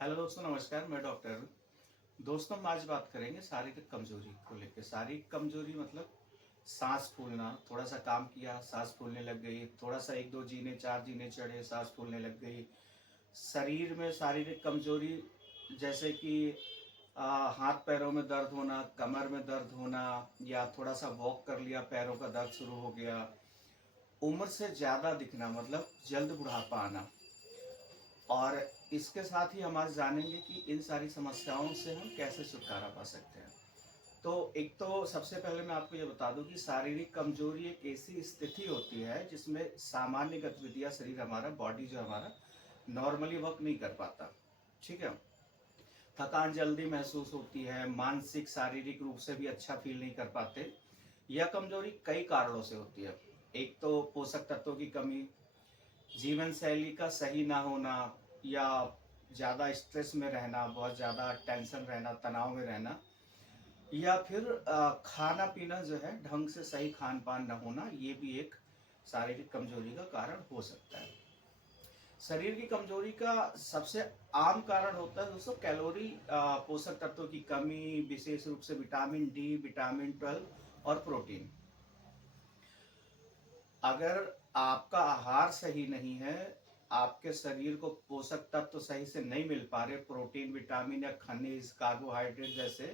Hello दोस्तों, नमस्कार। मैं डॉक्टर हूँ। दोस्तों, हम आज बात करेंगे शारीरिक कमजोरी को लेकर। शारीरिक कमजोरी मतलब सांस फूलना। थोड़ा सा काम किया, सांस फूलने लग गई। थोड़ा सा एक दो जीने चार जीने चढ़े, सांस फूलने लग गई। शरीर में शारीरिक कमजोरी जैसे कि हाथ पैरों में दर्द होना, कमर में दर्द होना, या थोड़ा सा वॉक कर लिया, पैरों का दर्द शुरू हो गया। उम्र से ज़्यादा दिखना मतलब जल्द बुढ़ापा आना। और इसके साथ ही हम आज जानेंगे कि इन सारी समस्याओं से हम कैसे छुटकारा पा सकते हैं। तो एक तो सबसे पहले मैं आपको ये बता दूं कि शारीरिक कमजोरी एक ऐसी स्थिति होती है जिसमें सामान्य गतिविधियां शरीर हमारा, बॉडी जो हमारा नॉर्मली वर्क नहीं कर पाता। ठीक है। थकान जल्दी महसूस होती है, मानसिक शारीरिक रूप से भी अच्छा फील नहीं कर पाते। यह कमजोरी कई कारणों से होती है। एक तो पोषक तत्वों की कमी, जीवन शैली का सही ना होना, या ज़्यादा स्ट्रेस में रहना, बहुत ज़्यादा टेंशन रहना, तनाव में रहना, या फिर खाना पीना जो है ढंग से सही खान पान न होना, ये भी एक शारीरिक कमजोरी का कारण हो सकता है। शरीर की कमजोरी का सबसे आम कारण होता है दोस्तों कैलोरी, पोषक तत्वों की कमी, विशेष रूप से विटामिन डी, विटामिन 12 और प्रोटीन। अगर आपका आहार सही नहीं है, आपके शरीर को पोषक तत्व सही से नहीं मिल पा रहे, प्रोटीन, विटामिन या खनिज, कार्बोहाइड्रेट जैसे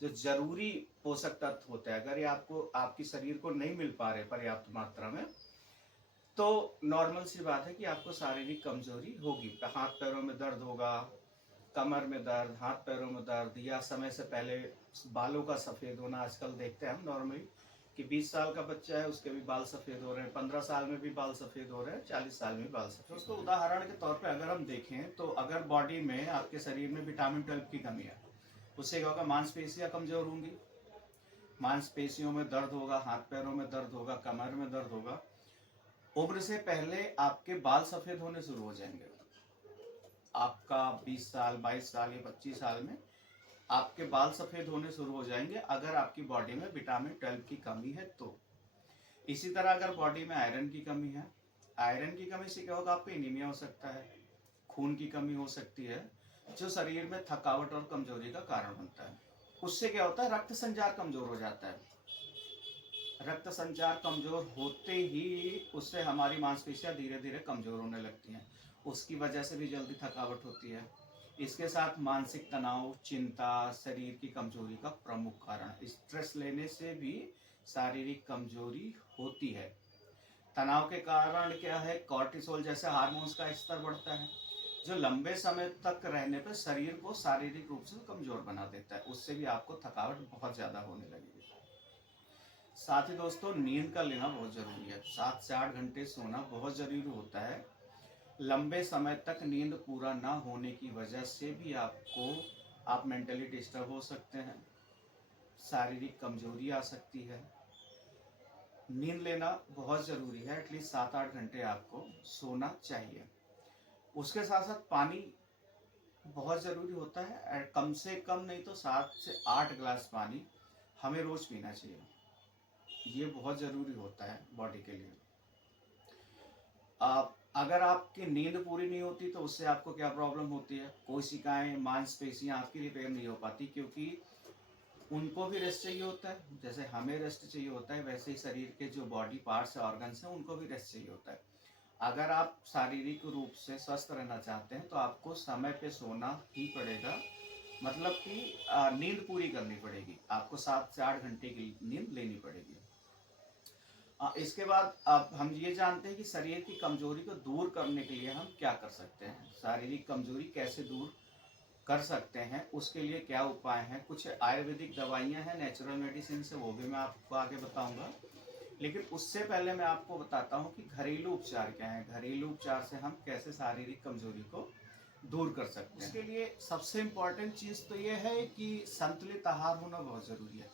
जो जरूरी पोषक तत्व होते हैं, अगर ये आपको आपकी शरीर को नहीं मिल पा रहे पर्याप्त मात्रा में, तो नॉर्मल सी बात है कि आपको शारीरिक कमजोरी होगी। हाथ पैरों में दर्द होगा, कमर में दर्द, हाथ पैरों में दर्द, या समय से पहले बालों का सफेद होना। आजकल देखते हैं हम नॉर्मली कि 20 साल का बच्चा है, उसके भी बाल सफेद हो रहे हैं, 15 साल में भी बाल सफेद हो रहे हैं, 40 साल में भी बाल सफेद। दोस्तों, उदाहरण के तौर पे अगर हम देखें तो अगर बॉडी में, आपके शरीर में विटामिन 12 की कमी है, उससे क्या होगा? मांसपेशियां कमजोर होंगी, मांसपेशियों में दर्द होगा, हाथ पैरों में दर्द होगा, कमर में दर्द होगा। उम्र से पहले आपके बाल सफेद होने शुरू हो जाएंगे। आपका 20 साल, 22 साल या 25 साल में आपके बाल सफेद होने शुरू हो जाएंगे, अगर आपकी बॉडी में विटामिन 12 की कमी है तो। इसी तरह अगर बॉडी में आयरन की कमी है, आयरन की कमी से क्या होगा? आपको एनीमिया हो सकता है, खून की कमी हो सकती है, जो शरीर में थकावट और कमजोरी का कारण बनता है। उससे क्या होता है? रक्त संचार कमजोर हो जाता है। रक्त संचार कमजोर होते ही उससे हमारी मांसपेशियां धीरे धीरे कमजोर होने लगती हैं। उसकी वजह से भी जल्दी थकावट होती है। इसके साथ मानसिक तनाव, चिंता शरीर की कमजोरी का प्रमुख कारण। स्ट्रेस लेने से भी शारीरिक कमजोरी होती है। तनाव के कारण क्या है? कॉर्टिसोल जैसे हार्मोन्स का स्तर बढ़ता है, जो लंबे समय तक रहने पर शरीर को शारीरिक रूप से कमजोर बना देता है। उससे भी आपको थकावट बहुत ज्यादा होने लगेगी। साथ ही दोस्तों, नींद का लेना बहुत जरूरी है। 7 से 8 घंटे सोना बहुत जरूरी होता है। लंबे समय तक नींद पूरा ना होने की वजह से भी आप मेंटली डिस्टर्ब हो सकते हैं, शारीरिक कमजोरी आ सकती है। नींद लेना बहुत ज़रूरी है, एटलीस्ट 7-8 घंटे आपको सोना चाहिए। उसके साथ साथ पानी बहुत ज़रूरी होता है। कम से कम नहीं तो 7 से 8 गिलास पानी हमें रोज़ पीना चाहिए। ये बहुत ज़रूरी होता है बॉडी के लिए। आप अगर आपकी नींद पूरी नहीं होती तो उससे आपको क्या प्रॉब्लम होती है? कोशिकाएं, मांसपेशियां आपकी रिपेयर नहीं हो पाती, क्योंकि उनको भी रेस्ट चाहिए होता है। जैसे हमें रेस्ट चाहिए होता है, वैसे ही शरीर के जो बॉडी पार्ट्स और ऑर्गन्स हैं उनको भी रेस्ट चाहिए होता है। अगर आप शारीरिक रूप से स्वस्थ रहना चाहते हैं तो आपको समय पे सोना ही पड़ेगा। मतलब कि नींद पूरी करनी पड़ेगी, आपको 7 से 8 घंटे की नींद लेनी पड़ेगी। इसके बाद अब हम ये जानते हैं कि शरीर की कमजोरी को दूर करने के लिए हम क्या कर सकते हैं। शारीरिक कमजोरी कैसे दूर कर सकते हैं, उसके लिए क्या उपाय हैं। कुछ आयुर्वेदिक दवाइयां हैं, नेचुरल मेडिसिन से, वो भी मैं आपको आगे बताऊंगा। लेकिन उससे पहले मैं आपको बताता हूँ कि घरेलू उपचार क्या है। घरेलू उपचार से हम कैसे शारीरिक कमजोरी को दूर कर सकते हैं। उसके लिए सबसे इम्पोर्टेंट चीज़ तो ये है कि संतुलित आहार होना बहुत ज़रूरी है।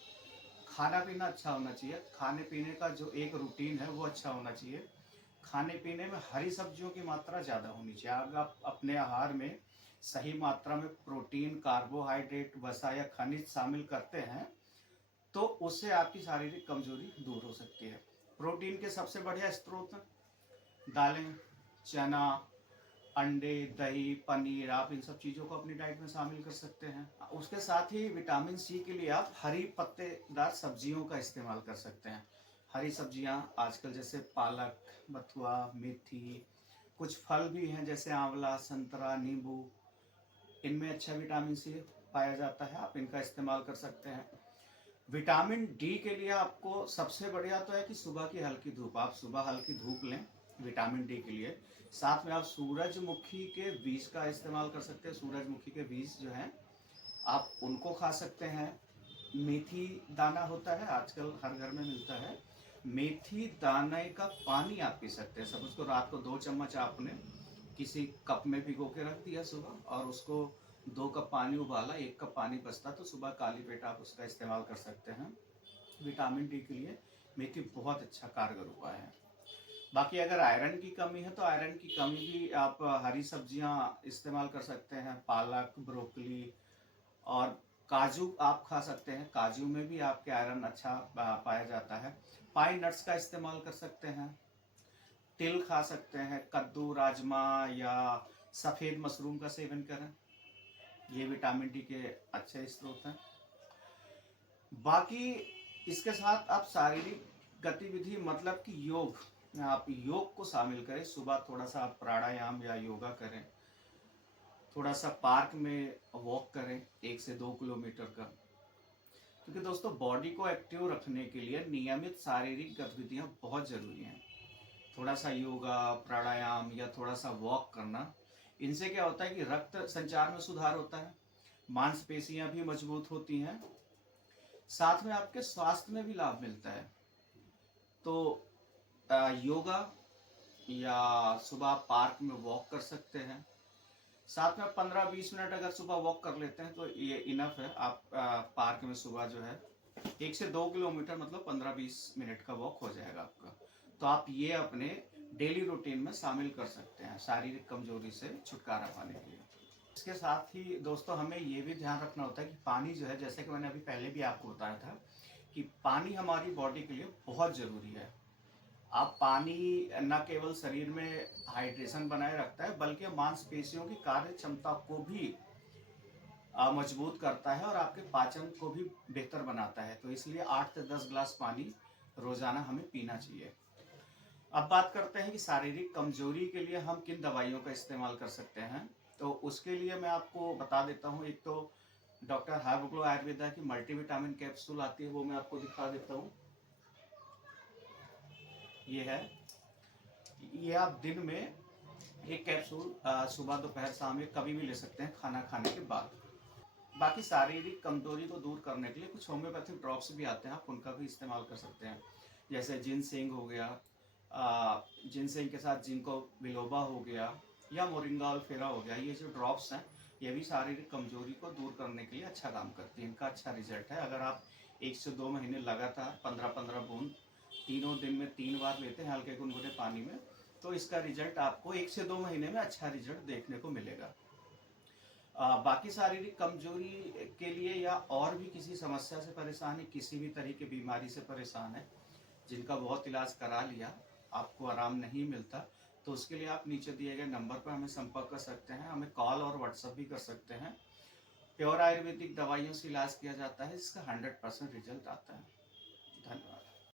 खाना पीना अच्छा होना चाहिए। खाने पीने का जो एक रूटीन है वो अच्छा होना चाहिए। खाने पीने में हरी सब्जियों की मात्रा ज़्यादा होनी चाहिए। अगर आप अपने आहार में सही मात्रा में प्रोटीन, कार्बोहाइड्रेट, वसा या खनिज शामिल करते हैं तो उससे आपकी शारीरिक कमजोरी दूर हो सकती है। प्रोटीन के सबसे बढ़िया स्रोत दालें, चना, अंडे, दही, पनीर, आप इन सब चीज़ों को अपनी डाइट में शामिल कर सकते हैं। उसके साथ ही विटामिन सी के लिए आप हरी पत्तेदार सब्जियों का इस्तेमाल कर सकते हैं। हरी सब्जियां आजकल जैसे पालक, बथुआ, मेथी, कुछ फल भी हैं जैसे आंवला, संतरा, नींबू, इनमें अच्छा विटामिन सी पाया जाता है, आप इनका इस्तेमाल कर सकते हैं। विटामिन डी के लिए आपको सबसे बढ़िया तो है कि सुबह की हल्की धूप, आप सुबह हल्की धूप लें विटामिन डी के लिए। साथ में आप सूरजमुखी के बीज का इस्तेमाल कर सकते हैं। सूरजमुखी के बीज जो हैं आप उनको खा सकते हैं। मेथी दाना होता है, आजकल हर घर में मिलता है। मेथी दाने का पानी आप पी सकते हैं। सब उसको रात को 2 चम्मच आपने किसी कप में भिगो के रख दिया सुबह, और उसको 2 कप पानी उबाला, 1 कप पानी बचता तो सुबह खाली पेट आप उसका इस्तेमाल कर सकते हैं। विटामिन डी के लिए मेथी बहुत अच्छा कारगर उपाय है। बाकी अगर आयरन की कमी है तो आयरन की कमी भी आप हरी सब्जियां इस्तेमाल कर सकते हैं, पालक, ब्रोकली, और काजू आप खा सकते हैं। काजू में भी आपके आयरन अच्छा पाया जाता है। पाइन नट्स का इस्तेमाल कर सकते हैं। तिल खा सकते हैं। कद्दू, राजमा या सफ़ेद मशरूम का सेवन करें, ये विटामिन डी के अच्छे स्रोत हैं। बाकी इसके साथ आप शारीरिक गतिविधि मतलब कि योग, आप योग को शामिल करें। सुबह थोड़ा सा आप प्राणायाम या योगा करें, थोड़ा सा पार्क में वॉक करें 1 से 2 किलोमीटर का। क्योंकि दोस्तों बॉडी को एक्टिव रखने के लिए नियमित शारीरिक गतिविधियां बहुत ज़रूरी हैं। थोड़ा सा योगा, प्राणायाम या थोड़ा सा वॉक करना, इनसे क्या होता है कि रक्त संचार में सुधार होता है, मांसपेशियां भी मजबूत होती हैं, साथ में आपके स्वास्थ्य में भी लाभ मिलता है। तो योगा या सुबह पार्क में वॉक कर सकते हैं। साथ में 15-20 मिनट अगर सुबह वॉक कर लेते हैं तो ये इनफ है। आप पार्क में सुबह जो है 1 से 2 किलोमीटर मतलब 15-20 मिनट का वॉक हो जाएगा आपका। तो आप ये अपने डेली रूटीन में शामिल कर सकते हैं शारीरिक कमजोरी से छुटकारा पाने के लिए। इसके साथ ही दोस्तों हमें ये भी ध्यान रखना होता है कि पानी जो है, जैसे कि मैंने अभी पहले भी आपको बताया था कि पानी हमारी बॉडी के लिए बहुत ज़रूरी है। आप पानी न केवल शरीर में हाइड्रेशन बनाए रखता है बल्कि मांसपेशियों की कार्य क्षमता को भी मजबूत करता है और आपके पाचन को भी बेहतर बनाता है। तो इसलिए 8 से 10 गिलास पानी रोजाना हमें पीना चाहिए। अब बात करते हैं कि शारीरिक कमजोरी के लिए हम किन दवाइयों का इस्तेमाल कर सकते हैं। तो उसके लिए मैं आपको बता देता हूँ। एक तो डॉक्टर हर्बग्लो आयुर्वेदा की मल्टीविटामिन कैप्सूल आती है, वो मैं आपको दिखा देता हूँ। ये है, ये आप दिन में 1 कैप्सूल सुबह, दोपहर, शाम में कभी भी ले सकते हैं खाना खाने के बाद। बाकी शारीरिक कमजोरी को दूर करने के लिए कुछ होम्योपैथिक ड्रॉप्स भी आते हैं, आप उनका भी इस्तेमाल कर सकते हैं। जैसे जिनसेंग हो गया, जिनसेंग के साथ जिंको बिलोबा हो गया, या मोरिंगा अल्फेरा हो गया। ये जो ड्रॉप्स हैं ये भी शारीरिक कमजोरी को दूर करने के लिए अच्छा काम करती है। इनका अच्छा रिजल्ट है। अगर आप 1 से 2 महीने लगातार 15-15 बूंद तीनों दिन में 3 बार लेते हैं हल्के गुनगुने पानी में, तो इसका रिजल्ट आपको 1 से 2 महीने में अच्छा रिजल्ट देखने को मिलेगा। बाकी शारीरिक कमजोरी के लिए या और भी किसी समस्या से परेशान है, किसी भी तरह की बीमारी से परेशान है, जिनका बहुत इलाज करा लिया, आपको आराम नहीं मिलता, तो उसके लिए आप नीचे दिए गए नंबर पर हमें संपर्क कर सकते हैं। हमें कॉल और व्हाट्सएप भी कर सकते हैं। प्योर आयुर्वेदिक दवाइयों से इलाज किया जाता है, जिसका 100% रिजल्ट आता है।